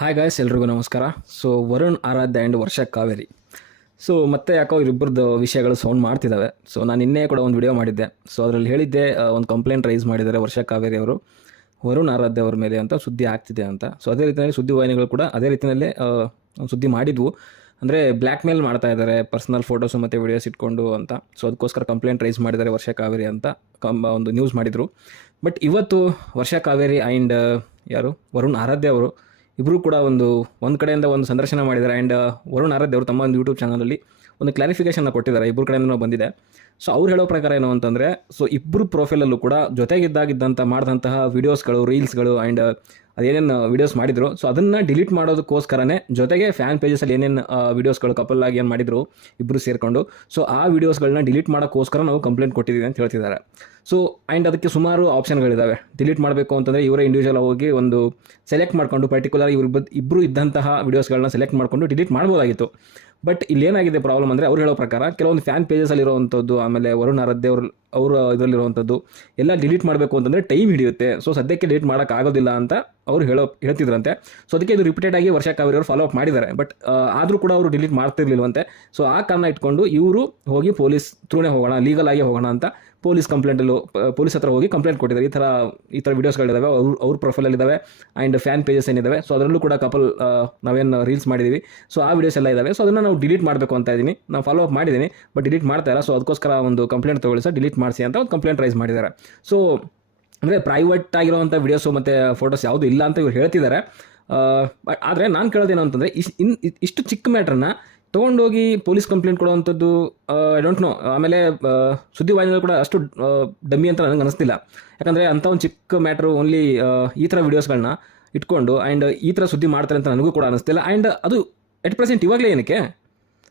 Hi guys ಎಲ್ರಿಗೂ ನಮಸ್ಕಾರ. So Varun Aradhya and ವರ್ಷ ಕಾವೇರಿ. ಸೊ ಮತ್ತೆ ಯಾಕೋ ಇವರಿಬ್ಬರದ್ದು ವಿಷಯಗಳು ಸೌಂಡ್ ಮಾಡ್ತಿದ್ದಾವೆ ಸೊ ನಾನು ನಿನ್ನೆ ಕೂಡ ಒಂದು ವಿಡಿಯೋ ಮಾಡಿದ್ದೆ. ಸೊ ಅದರಲ್ಲಿ ಹೇಳಿದ್ದೆ ಒಂದು ಕಂಪ್ಲೇಂಟ್ ರೈಸ್ ಮಾಡಿದ್ದಾರೆ ವರ್ಷ ಕಾವೇರಿ ಅವರು. ವರುಣ್ ಆರಾಧ್ಯ ಅವ್ರ ಮೇಲೆ ಅಂತ ಸುದ್ದಿ ಆಗ್ತಿದೆ ಅಂತ. ಸೊ ಅದೇ ರೀತಿಯಲ್ಲಿ ಸುದ್ದಿ ವಾಹಿನಿಗಳು ಕೂಡ ಅದೇ ರೀತಿಯಲ್ಲೇ ಒಂದು ಸುದ್ದಿ ಮಾಡಿದ್ವು. ಅಂದರೆ ಬ್ಲ್ಯಾಕ್ ಮೇಲ್ ಮಾಡ್ತಾ ಇದ್ದಾರೆ ಪರ್ಸನಲ್ ಫೋಟೋಸು ಮತ್ತು ವಿಡಿಯೋಸ್ ಇಟ್ಕೊಂಡು ಅಂತ. ಸೊ ಅದಕ್ಕೋಸ್ಕರ ಕಂಪ್ಲೇಂಟ್ ರೈಸ್ ಮಾಡಿದ್ದಾರೆ ವರ್ಷ ಕಾವೇರಿ ಅಂತ ಒಂದು ನ್ಯೂಸ್ ಮಾಡಿದರು. ಬಟ್ ಇವತ್ತು ವರ್ಷ ಕಾವೇರಿ ಆ್ಯಂಡ್ ಯಾರು? ವರುಣ್ ಆರಾಧ್ಯ ಅವರು ಇಬ್ಬರು ಕೂಡ ಒಂದು ಒಂದು ಕಡೆಯಿಂದ ಒಂದು ಸಂದರ್ಶನ ಮಾಡಿದ್ದಾರೆ. ಆ್ಯಂಡ್ ವರುಣ್ ಆರಾಧ್ಯ ಅವರು ತಮ್ಮ ಒಂದು ಯೂಟ್ಯೂಬ್ ಚಾನಲಲ್ಲಿ ಒಂದು ಕ್ಲಾರಿಫಿಕೇಷನ್ನ ಕೊಟ್ಟಿದ್ದಾರೆ. ಇಬ್ಬರು ಕಡೆಯಿಂದ ಬಂದಿದೆ. ಸೊ ಅವ್ರು ಹೇಳೋ ಪ್ರಕಾರ ಏನು ಅಂತಂದರೆ ಸೊ ಇಬ್ಬರು ಪ್ರೊಫೈಲಲ್ಲೂ ಕೂಡ ಜೊತೆಗಿದ್ದಾಗಿದ್ದಂಥ ಮಾಡಿದಂತಹ ವೀಡಿಯೋಸ್ಗಳು ರೀಲ್ಸ್ಗಳು ಆ್ಯಂಡ್ ಅದೇನೇನು ವೀಡಿಯೋಸ್ ಮಾಡಿದ್ರು. ಸೊ ಅದನ್ನು ಡಿಲೀಟ್ ಮಾಡೋದಕ್ಕೋಸ್ಕರನೇ ಜೊತೆಗೆ ಫ್ಯಾನ್ ಪೇಜಸಲ್ಲಿ ಏನೇನು ವೀಡಿಯೋಸ್ಗಳು ಕಪಲ್ ಆಗಿ ಏನು ಮಾಡಿದ್ರು ಇಬ್ಬರು ಸೇರಿಕೊಂಡು. ಸೊ ಆ ವೀಡಿಯೋಸ್ಗಳನ್ನ ಡಿಲೀಟ್ ಮಾಡೋಕ್ಕೋಸ್ಕರ ನಾವು ಕಂಪ್ಲೇಂಟ್ ಕೊಟ್ಟಿದ್ದೀವಿ ಅಂತ ಹೇಳ್ತಿದ್ದಾರೆ. ಸೊ ಆ್ಯಂಡ್ ಅದಕ್ಕೆ ಸುಮಾರು ಆಪ್ಷನ್ಗಳಿದ್ದಾವೆ ಡಿಲೀಟ್ ಮಾಡಬೇಕು ಅಂತಂದರೆ ಇವರೇ ಇಂಡಿವಿಜುವಲ್ ಹೋಗಿ ಒಂದು ಸೆಲೆಕ್ಟ್ ಮಾಡಿಕೊಂಡು ಪರ್ಟಿಕ್ಯುಲರ್ ಇವ್ರು ಇಬ್ಬರು ಇದ್ದಂತಹ ವೀಡಿಯೋಸ್ಗಳನ್ನ ಸೆಲೆಕ್ಟ್ ಮಾಡಿಕೊಂಡು ಡಿಲೀಟ್ ಮಾಡ್ಬೋದಾಗಿತ್ತು. ಬಟ್ ಇಲ್ಲಿ ಏನಾಗಿದೆ ಪ್ರಾಬ್ಲಮ್ ಅಂದರೆ ಅವ್ರು ಹೇಳೋ ಪ್ರಕಾರ ಕೆಲವೊಂದು ಫ್ಯಾನ್ ಪೇಜಸಲ್ಲಿರುವಂಥದ್ದು ಆಮೇಲೆ ವರುಣ್ ಆರಾಧ್ಯ ಅವ್ರ, ಅವರು ಇದರಲ್ಲಿರುವಂಥದ್ದು ಎಲ್ಲ ಡಿಲೀಟ್ ಮಾಡಬೇಕು ಅಂತಂದರೆ ಟೈಮ್ ಹಿಡಿಯುತ್ತೆ. ಸೊ ಸದ್ಯಕ್ಕೆ ಡಿಲೀಟ್ ಮಾಡೋಕ್ಕಾಗೋದಿಲ್ಲ ಅಂತ ಅವ್ರು ಹೇಳೋ, ಹೇಳ್ತಿದ್ರಂತೆ. ಸೊ ಅದಕ್ಕೆ ಇದು ರಿಪೀಟೆಡ್ ಆಗಿ ವರ್ಷ ಕಾವೇರಿ ಅವರು ಫಾಲೋ ಅಪ್ ಮಾಡಿದ್ದಾರೆ. ಬಟ್ ಆದರೂ ಕೂಡ ಅವರು ಡಿಲೀಟ್ ಮಾಡ್ತಿರ್ಲಿಲ್ವಂತೆ. ಸೊ ಆ ಕಾರಣ ಇಟ್ಕೊಂಡು ಇವರು ಹೋಗಿ ಪೊಲೀಸ್ ಥ್ರೂನೇ ಹೋಗೋಣ ಲೀಗಲ್ ಆಗಿ ಹೋಗೋಣ ಅಂತ ಪೊಲೀಸ್ ಕಂಪ್ಲೇಂಟಲ್ಲೂ ಪೊಲೀಸ್ ಹತ್ರ ಹೋಗಿ ಕಂಪ್ಲೇಂಟ್ ಕೊಟ್ಟಿದ್ದಾರೆ. ಈ ಥರ ಈ ಥರ ವೀಡಿಯೋಸ್ಗಳಿದ್ದಾವೆ ಅವ್ರ ಅವ್ರ ಪ್ರೊಫೈಲಲ್ಲಿದ್ದಾವೆ ಆ್ಯಂಡ್ ಫ್ಯಾನ್ ಪೇಜಸ್ ಏನಿದ್ದಾವೆ ಸೊ ಅದರಲ್ಲೂ ಕೂಡ ಕಪಲ್ ನಾವೇನು ರೀಲ್ಸ್ ಮಾಡಿದ್ದೀವಿ ಸೊ ಆ ವೀಡಿಯೋಸ್ ಎಲ್ಲ ಇದ್ದಾವೆ ಸೊ ಅದನ್ನು ನಾವು ಡಿಲೀಟ್ ಮಾಡಬೇಕು ಅಂತ ಇದ್ದೀನಿ. ನಾವು ಫಾಲೋ ಅಪ್ ಮಾಡಿದ್ದೀನಿ ಬಟ್ ಡಿಲೀಟ್ ಮಾಡ್ತಾ ಇಲ್ಲ. ಸೊ ಅದಕ್ಕೋಸ್ಕರ ಒಂದು ಕಂಪ್ಲೇಂಟ್ ತಗೊಳ್ಳಿ ಸರ್ ಡಿಲೀಟ್ ಮಾಡಿಸಿ ಅಂತ ಒಂದು ಕಂಪ್ಲೇಂಟ್ ರೈಸ್ ಮಾಡಿದ್ದಾರೆ. ಸೊ ಅಂದರೆ ಪ್ರೈವೇಟ್ ಆಗಿರುವಂಥ ವೀಡಿಯೋಸು ಮತ್ತು ಫೋಟೋಸ್ ಯಾವುದು ಇಲ್ಲ ಅಂತ ಇವ್ರು ಹೇಳ್ತಿದ್ದಾರೆ. ಆದರೆ ನಾನು ಕೇಳೋದೇನು ಅಂತಂದರೆ ಇಷ್ಟು ಚಿಕ್ಕ ಮ್ಯಾಟ್ರನ್ನ ತೊಗೊಂಡೋಗಿ ಪೊಲೀಸ್ ಕಂಪ್ಲೇಂಟ್ ಕೊಡುವಂಥದ್ದು ಐ ಡೋಂಟ್ ನೋ ಆಮೇಲೆ ಸುದ್ದಿ ಸುದ್ದಿವಾಹಿನಿಗಳು ಕೂಡ ಅಷ್ಟು ಡಮ್ಮಿ ಅಂತ ನನಗೆ ಅನಿಸ್ತಿಲ್ಲ. ಯಾಕಂದರೆ ಅಂಥ ಒಂದು ಚಿಕ್ಕ ಮ್ಯಾಟ್ರು ಓನ್ಲಿ ಈ ಥರ ವೀಡಿಯೋಸ್ಗಳನ್ನ ಇಟ್ಕೊಂಡು ಆ್ಯಂಡ್ ಈ ಥರ ಸುದ್ದಿ ಮಾಡ್ತಾರೆ ಅಂತ ನನಗೂ ಕೂಡ ಅನಿಸ್ತಿಲ್ಲ. ಆ್ಯಂಡ್ ಅದು ಎಟ್ ಪ್ರೆಸೆಂಟ್ ಇವಾಗಲೇ ಏನಕ್ಕೆ?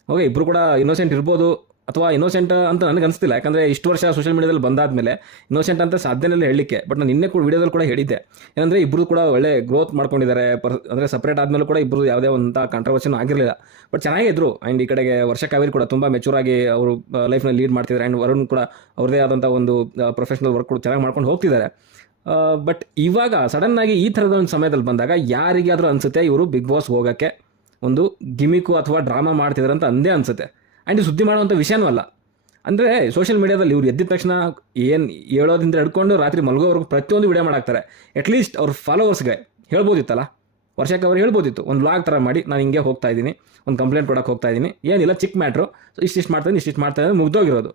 ಓಕೆ ಇಬ್ಬರು ಕೂಡ ಇನ್ನೋಸೆಂಟ್ ಇರ್ಬೋದು. ಅಥವಾ ಇನ್ನೋಸೆಂಟ್ ಅಂತ ನನಗೆ ಅನಿಸ್ತಿಲ್ಲ. ಯಾಕಂದರೆ ಇಷ್ಟು ವರ್ಷ ಸೋಷಿಯಲ್ ಮೀಡಿಯಾದಲ್ಲಿ ಬಂದಾದಮೇಲೆ ಇನ್ನೋಸೆಂಟ್ ಅಂತ ಸಾಧ್ಯನೆಲ್ಲ ಹೇಳಲಿಕ್ಕೆ. ಬಟ್ ನಾನು ನಿನ್ನೆ ಕೂಡ ವೀಡಿಯೋದಲ್ಲಿ ಕೂಡ ಹೇಳಿದ್ದೆ. ಏನಂದರೆ ಇಬ್ಬರು ಕೂಡ ಒಳ್ಳೆ ಗ್ರೋತ್ ಮಾಡ್ಕೊಂಡಿದ್ದಾರೆ. ಪರ್ ಅಂದರೆ ಸಪ್ರೇಟ್ ಆದಮೇಲೆ ಕೂಡ ಇಬ್ಬರು ಯಾವುದೇ ಒಂದು ಕಾಂಟ್ರವರ್ಷನ್ ಆಗಿರಲಿಲ್ಲ. ಬಟ್ ಚೆನ್ನಾಗೇ ಇದ್ರು ಆ್ಯಂಡ್ ಈ ಕಡೆಗೆ ವರ್ಷ ಕಾವೇರಿ ಕೂಡ ತುಂಬ ಮೆಚೂರ್ ಆಗಿ ಅವರು ಲೈಫ್ನಲ್ಲಿ ಲೀಡ್ ಮಾಡ್ತಿದ್ದಾರೆ. ಆ್ಯಂಡ್ ವರುಣ್ ಕೂಡ ಅವ್ರದೇ ಆದಂಥ ಒಂದು ಪ್ರೊಫೆಷನಲ್ ವರ್ಕ್ ಕೂಡ ಚೆನ್ನಾಗಿ ಮಾಡ್ಕೊಂಡು ಹೋಗ್ತಿದ್ದಾರೆ. ಬಟ್ ಇವಾಗ ಸಡನ್ನಾಗಿ ಈ ಥರದ ಒಂದು ಸಮಯದಲ್ಲಿ ಬಂದಾಗ ಯಾರಿಗಾದರೂ ಅನಿಸುತ್ತೆ ಇವರು ಬಿಗ್ ಬಾಸ್ ಹೋಗೋಕ್ಕೆ ಒಂದು ಗಿಮಿಕು ಅಥವಾ ಡ್ರಾಮಾ ಮಾಡ್ತಿದ್ದಾರೆ ಅಂತ ಅಂದೇ ಅನಿಸುತ್ತೆ. ಆ್ಯಂಡ್ ಸುದ್ದಿ ಮಾಡುವಂಥ ವಿಷಯನೂ ಅಲ್ಲ. ಅಂದರೆ ಸೋಷಿಯಲ್ ಮೀಡಿಯಾದಲ್ಲಿ ಇವ್ರು ಎದ್ದಿದ ತಕ್ಷಣ ಏನು ಹೇಳೋದ್ರಿಂದ ಹಿಡ್ಕೊಂಡು ರಾತ್ರಿ ಮಲಗೋವರೆಗೂ ಪ್ರತಿಯೊಂದು ವಿಡಿಯೋ ಮಾಡಾಕ್ತಾರೆ. ಅಟ್ಲೀಸ್ಟ್ ಅವ್ರ ಫಾಲೋವರ್ಸ್ಗೆ ಹೇಳ್ಬೋದಿತ್ತಲ್ಲ? ವರ್ಷಕ್ಕೆ ಅವ್ರು ಹೇಳ್ಬೋದಿತ್ತು. ಒಂದು ವ್ಲಾಗ್ ಥರ ಮಾಡಿ, ನಾನು ಹಿಂಗೆ ಹೋಗ್ತಾ ಇದ್ದೀನಿ, ಒಂದು ಕಂಪ್ಲೇಂಟ್ ಕೊಡೋಕೆ ಹೋಗ್ತಾ ಇದ್ದೀನಿ, ಏನಿಲ್ಲ, ಚಿಕ್ಕ ಮ್ಯಾಟ್ರು ಇಷ್ಟಿಷ್ಟು ಮಾಡ್ತಾನೆ ಇಷ್ಟಿಷ್ಟು ಮಾಡ್ತಾ ಇದ್ದೀನಿ ಮುಗ್ದೋಗಿರೋದು.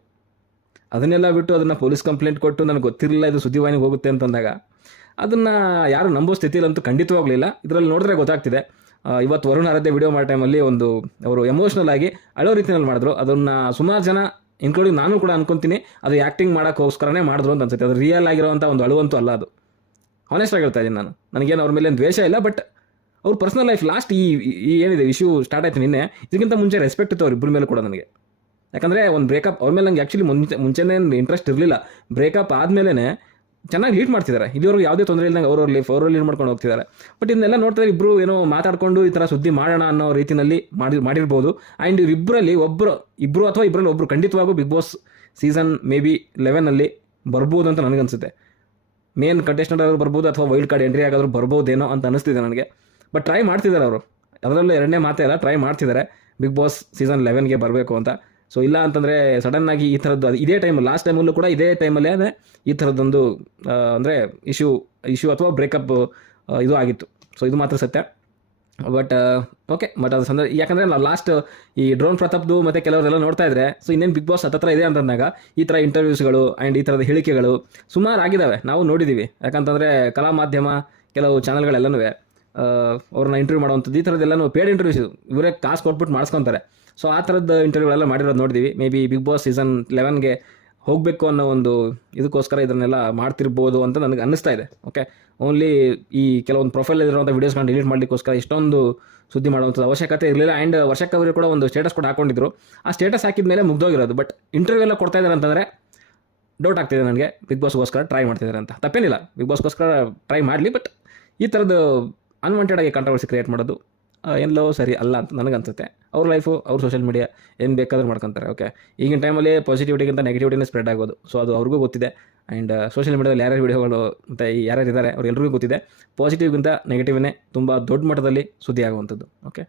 ಅದನ್ನೆಲ್ಲ ಬಿಟ್ಟು ಅದನ್ನು ಪೊಲೀಸ್ ಕಂಪ್ಲೇಂಟ್ ಕೊಟ್ಟು ನನಗೆ ಗೊತ್ತಿರಲಿಲ್ಲ, ಇದು ಸುದ್ದಿವಾಹಿನಿಗೆ ಹೋಗುತ್ತೆ ಅಂತಂದಾಗ, ಅದನ್ನು ಯಾರು ನಂಬೋ ಸ್ಥಿತಿಲಂತೂ ಖಂಡಿತವಾಗಲಿಲ್ಲ. ಇದರಲ್ಲಿ ನೋಡಿದ್ರೆ ಗೊತ್ತಾಗ್ತಿದೆ. ಇವತ್ತು ವರುಣ್ ಆರಾಧ್ಯ ವಿಡಿಯೋ ಮಾಡೋ ಟೈಮಲ್ಲಿ ಒಂದು ಅವರು ಎಮೋಷ್ನಲ್ ಆಗಿ ಅಳೋ ರೀತಿಯಲ್ಲಿ ಮಾಡಿದ್ರು. ಅದನ್ನು ಸುಮಾರು ಜನ ಇನ್ಕ್ಲೂಡಿಂಗ್ ನಾನು ಕೂಡ ಅನ್ಕೊಂತೀನಿ, ಅದು ಆ್ಯಕ್ಟಿಂಗ್ ಮಾಡೋಕ್ಕೋಸ್ಕರನೇ ಮಾಡಿದ್ರು ಅಂತ ಅನ್ಸುತ್ತೆ. ಅದು ರಿಯಲ್ ಆಗಿರೋವಂಥ ಒಂದು ಅಳುವಂತೂ ಅಲ್ಲ ಅದು. ಆನೆಸ್ಟ್ ಆಗಿ ಇದ್ದೀನಿ ನಾನು. ನನಗೇನು ಅವ್ರ ಮೇಲೆ ದ್ವೇಷ ಇಲ್ಲ ಬಟ್ ಅವ್ರ ಪರ್ಸನಲ್ ಲೈಫ್ ಲಾಸ್ಟ್ ಈ ಈ ಏನಿದೆ ಇಶ್ಯೂ ಸ್ಟಾರ್ಟ್ ಆಯ್ತು ನಿನ್ನೆ. ಇದಕ್ಕಿಂತ ಮುಂಚೆ ರೆಸ್ಪೆಕ್ಟ್ ಇತ್ತು ಅವ್ರ ಇಬ್ಬರ ಮೇಲೆ ಕೂಡ ನನಗೆ. ಯಾಕಂದರೆ ಒಂದು ಬ್ರೇಕಪ್ ಅವ್ರ ಮೇಲೆ ನಂಗೆ ಆ್ಯಕ್ಚುಲಿ ಮುಂಚೆ, ಮುಂಚೆನೇ ಇಂಟ್ರೆಸ್ಟ್ ಇರಲಿಲ್ಲ. ಬ್ರೇಕಪ್ ಆದಮೇಲೆ ಚೆನ್ನಾಗಿ ಲೀಡ್ ಮಾಡ್ತಿದ್ದಾರೆ. ಇಲ್ಲಿವರೆಗೂ ಯಾವುದೇ ತೊಂದರೆ ಇಲ್ಲದಂಗೆ ಅವ್ರವ್ರ ಲೈಫ್ ಅವ್ರವ್ರು ಲೀಡ್ ಮಾಡ್ಕೊಂಡು ಹೋಗ್ತಿದ್ದಾರೆ. ಬಟ್ ಇದನ್ನೆಲ್ಲ ನೋಡ್ತಾರೆ ಇಬ್ಬರು ಏನೋ ಮಾತಾಡ್ಕೊಂಡು ಈ ಥರ ಸುದ್ದಿ ಮಾಡೋಣ ಅನ್ನೋ ರೀತಿಯಲ್ಲಿ ಮಾಡಿ, ಮಾಡಿರ್ಬೋದು. ಆ್ಯಂಡ್ ಇವರಿಬ್ಬರಲ್ಲಿ ಒಬ್ಬರು ಇಬ್ಬರು ಅಥವಾ ಇಬ್ಬರಲ್ಲಿ ಒಬ್ಬರು ಖಂಡಿತವಾಗೂ Bigg Boss season may be ಲೆವೆನಲ್ಲಿ ಬರ್ಬೋದು ಅಂತ ನನಗನ್ಸುತ್ತೆ. ಮೇನ್ ಕಂಟೆಸ್ಟೆಂಟ್ ಆದರೂ ಬರ್ಬೋದು ಅಥವಾ ವೈಲ್ಡ್ ಕಾರ್ಡ್ ಎಂಟ್ರಿ ಆಗಾದರೂ ಬರ್ಬೋದೇನೋ ಅಂತ ಅನಿಸ್ತಿದೆ ನನಗೆ. ಬಟ್ ಟ್ರೈ ಮಾಡ್ತಿದ್ದಾರೆ ಅವರು. ಅದರಲ್ಲೂ ಎರಡನೇ ಮಾತೇ ಅಲ್ಲ ಟ್ರೈ ಮಾಡ್ತಿದ್ದಾರೆ. ಬಿಗ್ ಬಾಸ್ ಸೀಸನ್ ಲೆವೆನ್ಗೆ ಬರಬೇಕು ಅಂತ. ಸೊ ಇಲ್ಲ ಅಂತಂದರೆ ಸಡನ್ನಾಗಿ ಈ ಥರದ್ದು ಅದು ಇದೇ ಟೈಮ್ ಲಾಸ್ಟ್ ಟೈಮಲ್ಲೂ ಕೂಡ ಇದೇ ಟೈಮಲ್ಲೇ ಈ ಥರದ್ದೊಂದು ಅಂದರೆ ಇಶ್ಯೂ ಇಶ್ಯೂ ಅಥವಾ ಬ್ರೇಕಪ್ ಇದು ಆಗಿತ್ತು. ಸೊ ಇದು ಮಾತ್ರ ಸತ್ಯ. ಬಟ್ ಓಕೆ ಬಟ್ ಅದು ಸಂದರ್ಭ, ಯಾಕಂದರೆ ನಾವು ಲಾಸ್ಟ್ ಈ ಡ್ರೋನ್ ಪ್ರತಾಪ್ದು ಮತ್ತು ಕೆಲವರೆಲ್ಲ ನೋಡ್ತಾ ಇದ್ರೆ ಸೊ ಇನ್ನೇನು ಬಿಗ್ ಬಾಸ್ ಹತ್ತತ್ರ ಇದೆ ಅಂತಂದಾಗ ಈ ಥರ ಇಂಟರ್ವ್ಯೂಸ್ಗಳು ಆ್ಯಂಡ್ ಈ ಥರದ ಹೇಳಿಕೆಗಳು ಸುಮಾರು ಆಗಿದ್ದಾವೆ ನಾವು ನೋಡಿದ್ದೀವಿ ಯಾಕಂತಂದರೆ ಕಲಾ ಮಾಧ್ಯಮ, ಕೆಲವು ಚಾನಲ್ಗಳೆಲ್ಲನೂ ಅವ್ರನ್ನ ಇಂಟರ್ವ್ಯೂ ಮಾಡುವಂಥದ್ದು. ಈ ಥರದ್ದೆಲ್ಲನೂ ಪೇಡ್ ಇಂಟರ್ವ್ಯೂಸ್ ಇವರೇ ಕಾಸು ಕೊಟ್ಬಿಟ್ಟು ಮಾಡಿಸ್ಕೊತಾರೆ. ಸೊ ಆ ಥರದ ಇಂಟರ್ವ್ಯೂಗಳೆಲ್ಲ ಮಾಡಿರೋದು ನೋಡಿದ್ವಿ. May be big boss season ಲೆವೆನ್ಗೆ ಹೋಗಬೇಕು ಅನ್ನೋ ಒಂದು ಇದಕ್ಕೋಸ್ಕರ ಇದನ್ನೆಲ್ಲ ಮಾಡ್ತಿರ್ಬೋದು ಅಂತ ನನಗೆ ಅನ್ನಿಸ್ತಾ ಇದೆ. ಓಕೆ ಓನ್ಲಿ ಈ ಕೆಲವೊಂದು ಪ್ರೊಫೈಲ್ ಇರುವಂಥ ವೀಡಿಯೋಸ್ನ ಡಿಲೀಟ್ ಮಾಡಲಿಕ್ಕೋಸ್ಕರ ಇಷ್ಟೊಂದು ಸುದ್ದಿ ಮಾಡುವಂಥದ್ದು ಅವಶ್ಯಕತೆ ಇರಲಿಲ್ಲ. ಆ್ಯಂಡ್ ವರ್ಷಕ್ಕವರು ಕೂಡ ಒಂದು ಸ್ಟೇಟಸ್ ಕೂಡ ಹಾಕೊಂಡಿದ್ರು. ಆ ಸ್ಟೇಟಸ್ ಹಾಕಿದ ಮೇಲೆ ಮುಗ್ದೋಗಿರೋದು. ಬಟ್ ಇಂಟರ್ವ್ಯೂ ಎಲ್ಲ ಕೊಡ್ತಾ ಇದ್ದಾರೆ ಅಂತಂದರೆ ಡೌಟ್ ಆಗ್ತಿದೆ ನನಗೆ. ಬಿಗ್ ಬಾಸ್ಗೋಸ್ಕರ ಟ್ರೈ ಮಾಡ್ತಿದ್ದಾರೆ ಅಂತ. ತಪ್ಪೇನಿಲ್ಲ. ಬಿಗ್ ಬಾಸ್ಗೋಸ್ಕರ ಟ್ರೈ ಮಾಡಲಿ. ಬಟ್ ಈ ಥರದ್ದು ಅನ್ವಾಂಟೆಡ್ ಆಗಿ ಕಾಂಟ್ರವರ್ಸಿ ಕ್ರಿಯೇಟ್ ಮಾಡೋದು ಎಲ್ಲೋ ಸರಿ ಅಲ್ಲ ಅಂತ ನನಗನ್ಸುತ್ತೆ. ಅವ್ರ ಲೈಫು ಅವ್ರ ಸೋಷಿಯಲ್ ಮೀಡಿಯಾ ಏನು ಬೇಕಾದ್ರೂ ಮಾಡ್ಕೊತಾರೆ ಓಕೆ ಈಗಿನ ಟೈಮಲ್ಲಿ ಪಾಸಿಟಿವಿಟಿಗಿಂತ ನೆಗೆಟಿವಿಟಿನೇ ಸ್ಪ್ರೆಡ್ ಆಗೋದು. ಸೊ ಅದು ಅವ್ರಿಗೂ ಗೊತ್ತಿದೆ. ಆ್ಯಂಡ್ ಸೋಷಿಯಲ್ ಮೀಡಿಯಾದಲ್ಲಿ ಯಾರ್ಯಾರು ವಿಡಿಯೋಗಳು ಮತ್ತು ಯಾರ್ಯಾರು ಇದ್ದಾರೆ ಅವ್ರೆಲ್ರಿಗೂ ಗೊತ್ತಿದೆ. ಪಾಸಿಟಿವ್ಗಿಂತ ನೆಗೆಟಿವ್ನೇ ತುಂಬ ದೊಡ್ಡ ಮಟ್ಟದಲ್ಲಿ ಸುದ್ದಿ ಆಗುವಂಥದ್ದು ಓಕೆ